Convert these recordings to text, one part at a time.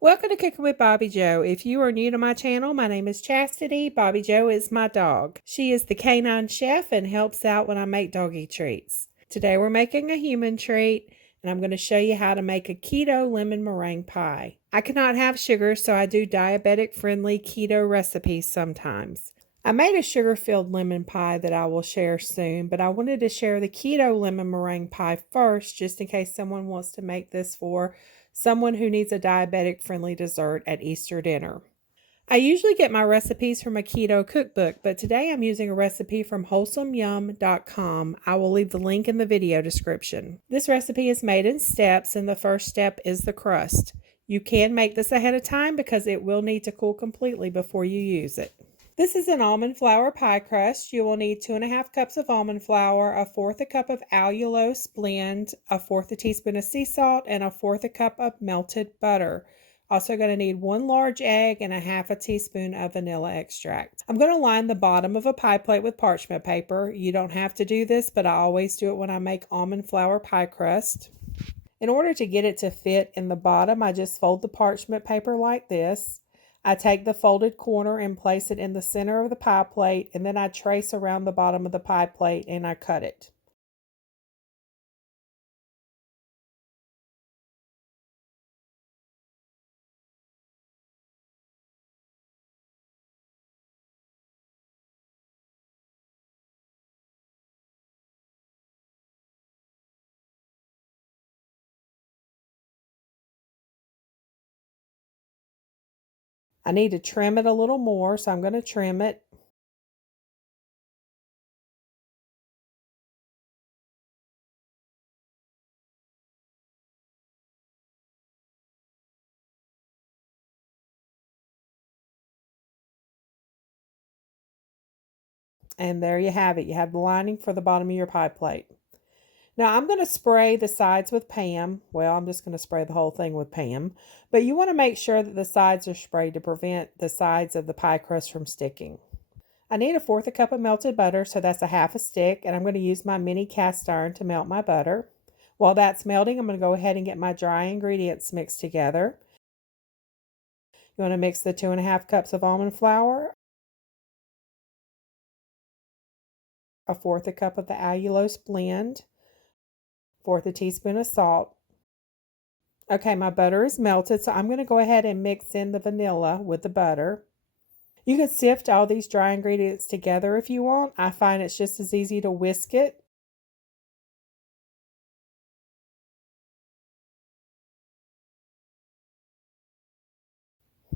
Welcome to Cooking with Bobbi Jo. If you are new to my channel, my name is Chastity. Bobbi Jo is my dog. She is the canine chef and helps out when I make doggy treats. Today we're making a human treat, and I'm going to show you how to make a keto lemon meringue pie. I cannot have sugar, so I do diabetic-friendly keto recipes sometimes. I made a sugar-filled lemon pie that I will share soon, but I wanted to share the keto lemon meringue pie first, just in case someone wants to make this for someone who needs a diabetic-friendly dessert at Easter dinner. I usually get my recipes from a keto cookbook, but today I'm using a recipe from wholesomeyum.com. I will leave the link in the video description. This recipe is made in steps, and the first step is the crust. You can make this ahead of time because it will need to cool completely before you use it. This is an almond flour pie crust. You will need 2½ cups of almond flour, 1/4 cup of allulose blend, 1/4 teaspoon of sea salt, and 1/4 cup of melted butter. Also going to need 1 large egg and 1/2 teaspoon of vanilla extract. I'm going to line the bottom of a pie plate with parchment paper. You don't have to do this, but I always do it when I make almond flour pie crust. In order to get it to fit in the bottom, I just fold the parchment paper like this. I take the folded corner and place it in the center of the pie plate, and then I trace around the bottom of the pie plate and I cut it. I need to trim it a little more, so I'm going to trim it. And there you have it. You have the lining for the bottom of your pie plate. Now I'm going to spray the sides with Pam. Well, I'm just going to spray the whole thing with Pam. But you want to make sure that the sides are sprayed to prevent the sides of the pie crust from sticking. I need 1/4 cup of melted butter, so that's 1/2 stick, and I'm going to use my mini cast iron to melt my butter. While that's melting, I'm going to go ahead and get my dry ingredients mixed together. You want to mix the 2½ cups of almond flour, 1/4 cup of the allulose blend, 1/4 teaspoon of salt. Okay, my butter is melted, so I'm going to go ahead and mix in the vanilla with the butter. You can sift all these dry ingredients together if you want. I find it's just as easy to whisk it.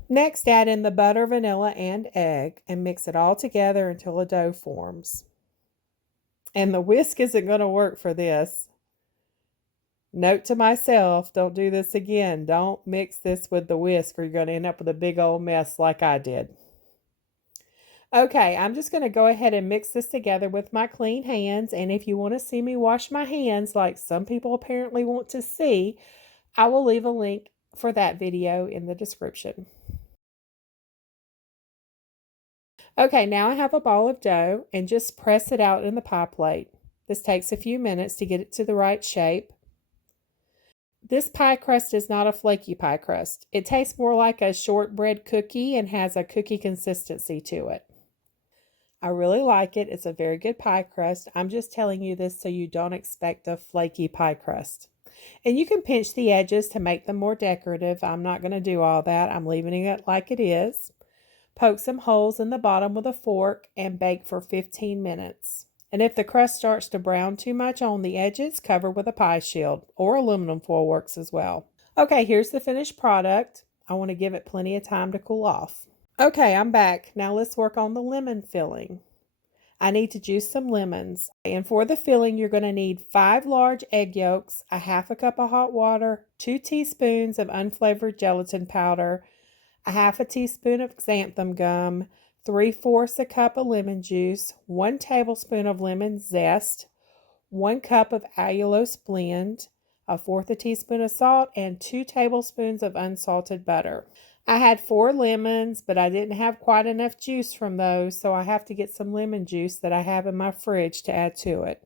Next, add in the butter, vanilla, and egg and mix it all together until a dough forms. And the whisk isn't going to work for this. Note to myself, don't do this again. Don't mix this with the whisk or you're going to end up with a big old mess like I did. Okay, I'm just going to go ahead and mix this together with my clean hands. And if you want to see me wash my hands like some people apparently want to see, I will leave a link for that video in the description. Okay, now I have a ball of dough and just press it out in the pie plate. This takes a few minutes to get it to the right shape. This pie crust is not a flaky pie crust. It tastes more like a shortbread cookie and has a cookie consistency to it. I really like it. It's a very good pie crust. I'm just telling you this so you don't expect a flaky pie crust. And you can pinch the edges to make them more decorative. I'm not going to do all that. I'm leaving it like it is. Poke some holes in the bottom with a fork and bake for 15 minutes. And if the crust starts to brown too much on the edges, cover with a pie shield, or aluminum foil works as well. Okay, here's the finished product. I want to give it plenty of time to cool off. Okay, I'm back. Now let's work on the lemon filling. I need to juice some lemons. And for the filling, you're going to need 5 large egg yolks, 1/2 cup of hot water, 2 teaspoons of unflavored gelatin powder, 1/2 teaspoon of xanthan gum, 3/4 cup of lemon juice, 1 tablespoon of lemon zest, 1 cup of allulose blend, 1/4 teaspoon of salt, and 2 tablespoons of unsalted butter. I had 4 lemons, but I didn't have quite enough juice from those, so I have to get some lemon juice that I have in my fridge to add to it.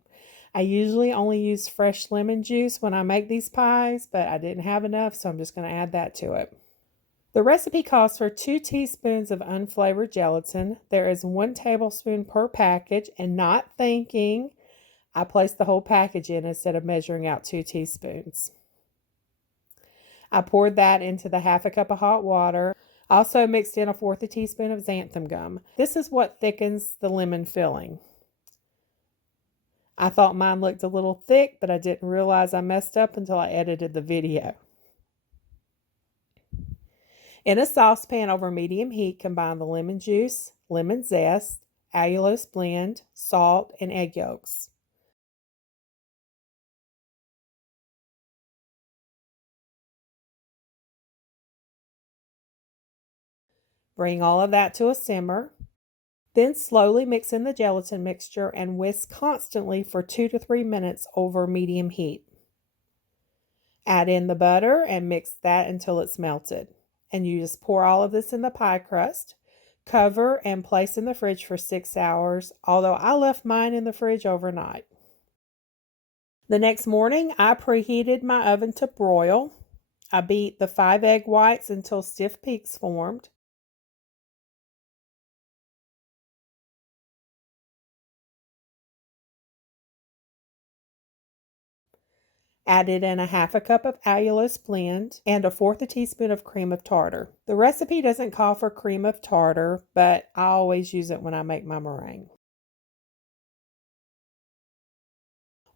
I usually only use fresh lemon juice when I make these pies, but I didn't have enough, so I'm just going to add that to it. The recipe calls for 2 teaspoons of unflavored gelatin. There is 1 tablespoon per package, and not thinking, I placed the whole package in instead of measuring out 2 teaspoons. I poured that into the half a cup of hot water. Also mixed in 1/4 teaspoon of xanthan gum. This is what thickens the lemon filling. I thought mine looked a little thick, but I didn't realize I messed up until I edited the video. In a saucepan over medium heat, combine the lemon juice, lemon zest, allulose blend, salt, and egg yolks. Bring all of that to a simmer. Then slowly mix in the gelatin mixture and whisk constantly for 2 to 3 minutes over medium heat. Add in the butter and mix that until it's melted. And you just pour all of this in the pie crust. Cover and place in the fridge for 6 hours, although I left mine in the fridge overnight. The next morning, I preheated my oven to broil. I beat the 5 egg whites until stiff peaks formed. Added in a half a cup of allulose blend and 1/4 teaspoon of cream of tartar. The recipe doesn't call for cream of tartar, but I always use it when I make my meringue.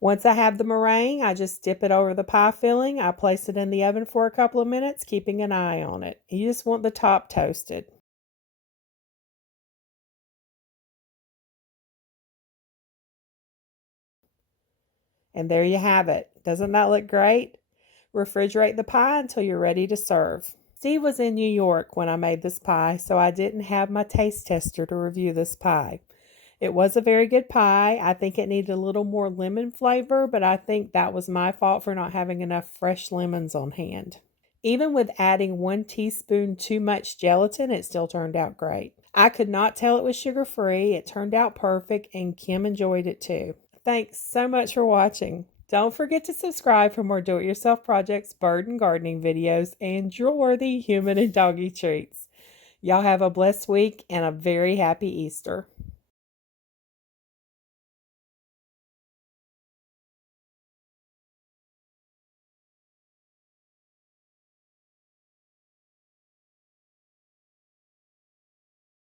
Once I have the meringue, I just dip it over the pie filling. I place it in the oven for a couple of minutes, keeping an eye on it. You just want the top toasted. And there you have it. Doesn't that look great? Refrigerate the pie until you're ready to serve. Steve was in New York when I made this pie, so I didn't have my taste tester to review this pie. It was a very good pie. I think it needed a little more lemon flavor, but I think that was my fault for not having enough fresh lemons on hand. Even with adding 1 teaspoon too much gelatin, it still turned out great. I could not tell it was sugar-free. It turned out perfect, and Kim enjoyed it too. Thanks so much for watching. Don't forget to subscribe for more do-it-yourself projects, bird and gardening videos, and drawer-worthy human and doggy treats. Y'all have a blessed week and a very happy Easter.